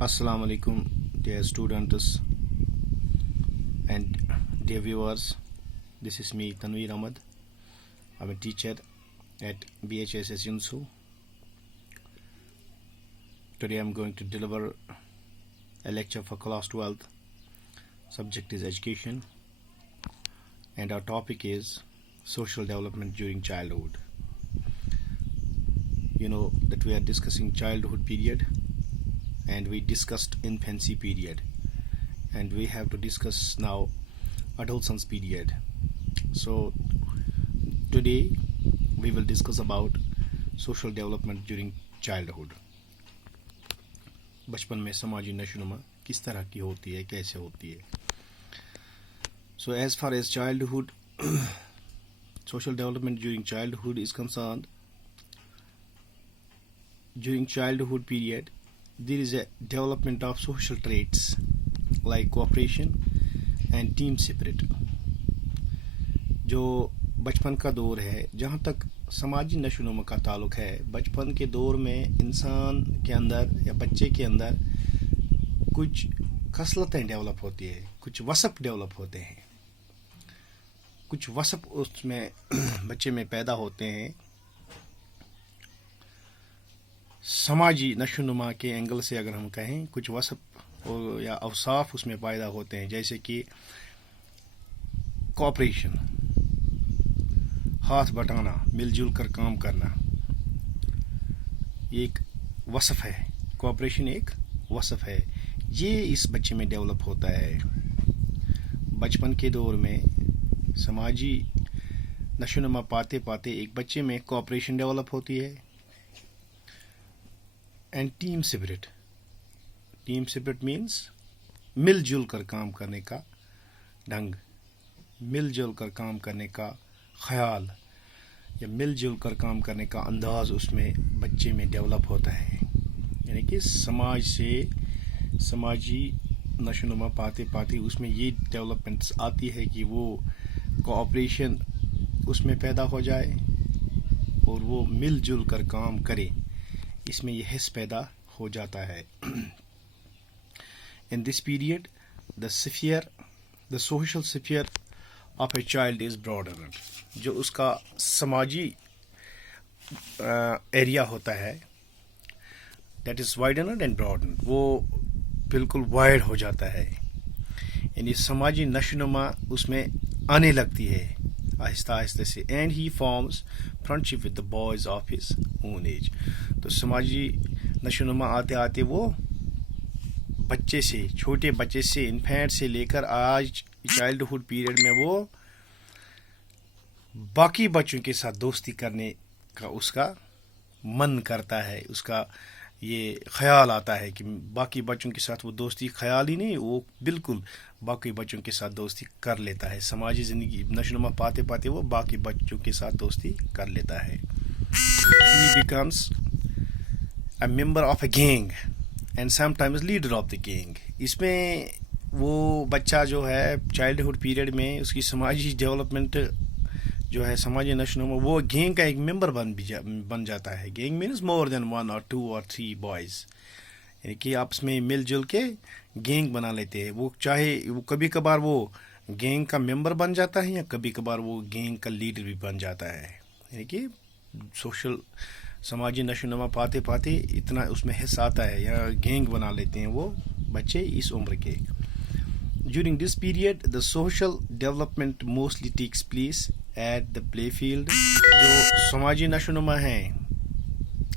Assalamu alaikum, dear students and dear viewers. This is me, Tanveer Ahmad. I'm a teacher at BHSS Yunsu. Today I'm going to deliver a lecture for class 12th. Subject is education, and our topic is social development during childhood. You know that we are discussing childhood period, and we discussed infancy period, and we have to discuss now adolescence period. So today we will discuss about social development during childhood. बचपन में समाजी नशोनुमा किस तरह की होती है, कैसे होती है. So as far as childhood social development during childhood is concerned, during childhood period there is a development of social traits like cooperation and team spirit. जो बचपन का दौर है, जहाँ तक समाजी नशोनुमा का ताल्लुक़ है, बचपन के दौर में इंसान के अंदर या बच्चे के अंदर कुछ खसलतें डेवलप होती है, कुछ वसफ़ डेवलप होते हैं, कुछ वसफ़ उसमें बच्चे में पैदा होते हैं. समाजी नशोनुमा के एंगल से अगर हम कहें, कुछ वसफ़ या अवसाफ उसमें पैदा होते हैं, जैसे कि कोऑपरेशन, हाथ बटाना, मिलजुल कर काम करना, ये एक वसफ़ है. कोऑपरेशन एक वसफ़ है, ये इस बच्चे में डेवलप होता है. बचपन के दौर में समाजी नशोनुमा पाते पाते एक बच्चे में कोऑपरेशन डेवलप होती है. एंड टीम स्पिरिट मीन्स मिलजुल कर काम करने का ढंग, मिलजुल कर काम करने का ख्याल या मिलजुल कर काम करने का अंदाज़ उसमें बच्चे में डेवलप होता है. यानी कि समाजी नशोनुमा पाते पाते उसमें ये डेवलपमेंट्स आती है कि वो कोऑपरेशन उसमें पैदा हो जाए और वो मिलजुल कर काम करे, इसमें यह हिस्स पैदा हो जाता है. In this period, the social sphere of a child is broadened. जो उसका समाजी एरिया होता है, that is widened and broadened, वो बिल्कुल वाइड हो जाता है. यानी समाजी नशोनुमा उसमें आने लगती है आहिस्ता आहिस्ता से. And he forms friendship with the boys of his own age. तो समाजी नशोनुमा आते आते वो बच्चे से, छोटे बच्चे से, इन्फेंट से लेकर आज चाइल्डहुड पीरियड में वो बाकी बच्चों के साथ दोस्ती करने का उसका मन करता है, उसका ये ख्याल आता है कि बाकी बच्चों के साथ वो दोस्ती, ख्याल ही नहीं, वो बिल्कुल बाकी बच्चों के साथ दोस्ती कर लेता है. समाजी ज़िंदगी नशोनुमा पाते पाते वो बाकी बच्चों के साथ दोस्ती कर लेता है. He becomes a member of a gang and sometimes leader of the gang. इसमें वो बच्चा जो है चाइल्डहुड पीरियड में उसकी समाजी डेवलपमेंट जो है, समाजी नशोनुमा, वो गैंग का एक मेंबर बन जाता है. Gang means more than 1 or 2 or 3 boys, यानी कि आपस में मिलजुल के गैंग बना लेते हैं. वो चाहे वो कभी कभार वो गैंग का मेंबर बन जाता है या कभी कभार वो गैंग का लीडर भी बन जाता है. यानी कि समाजी नशोनुमा पाते पाते इतना उसमें हिस्सा आता है या गैंग बना लेते हैं वो बच्चे इस उम्र के. During this period, the social development mostly takes place at the play field. जो समाजी नशोनुमा है,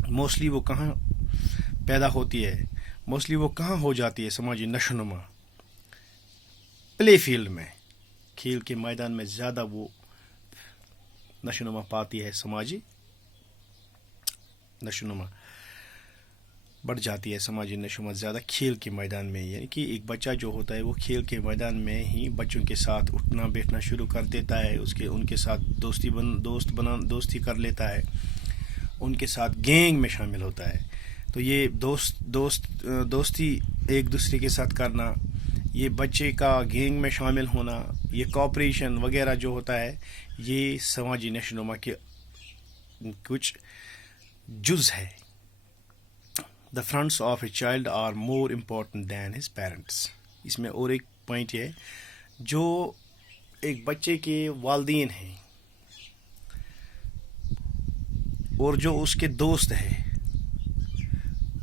मोस्टली वो कहाँ पैदा होती है, मोस्टली वो कहाँ हो जाती है समाजी नशोनुमा? प्ले फील्ड में, खेल के मैदान में ज़्यादा वो नशोनुमा पाती है. समाजी नशोनुमा बढ़ जाती है, समाजी नशोनुमा ज़्यादा खेल के मैदान में. यानी कि एक बच्चा जो होता है वो खेल के मैदान में ही बच्चों के साथ उठना बैठना शुरू कर देता है, उनके साथ दोस्ती कर लेता है, उनके साथ गैंग में शामिल होता है. तो ये दोस्ती एक दूसरे के साथ करना, ये बच्चे का गैंग में शामिल होना, ये कोऑपरेशन वगैरह जो होता है, ये समाजी नशोनुमा के कुछ जुज़ है. the fronts of a child are more important than his parents. اس میں اور ایک پوائنٹ یہ ہے جو ایک بچے کے والدین ہیں اور جو اس کے دوست ہیں،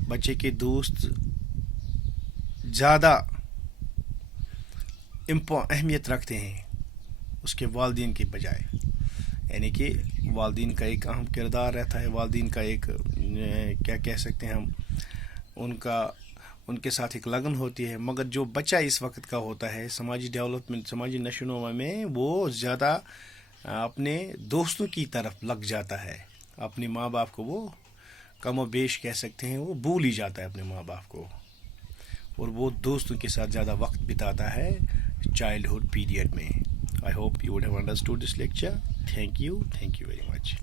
بچے کے دوست زیادہ اہمیت رکھتے ہیں اس کے والدین کے بجائے. یعنی کہ والدین کا ایک اہم کردار رہتا ہے، والدین کا ایک کیا کہہ سکتے ہیں ہم، ان کے ساتھ ایک لگن ہوتی ہے. مگر جو بچہ اس وقت کا ہوتا ہے سماجی ڈیولپمنٹ، سماجی نشوونما میں، وہ زیادہ اپنے دوستوں کی طرف لگ جاتا ہے. اپنے ماں باپ کو وہ کم و بیش کہہ سکتے ہیں، وہ بھول ہی جاتا ہے اپنے ماں باپ کو، اور وہ دوستوں کے ساتھ زیادہ وقت بتاتا ہے childhood period میں. I hope you would have understood this lecture. Thank you very much.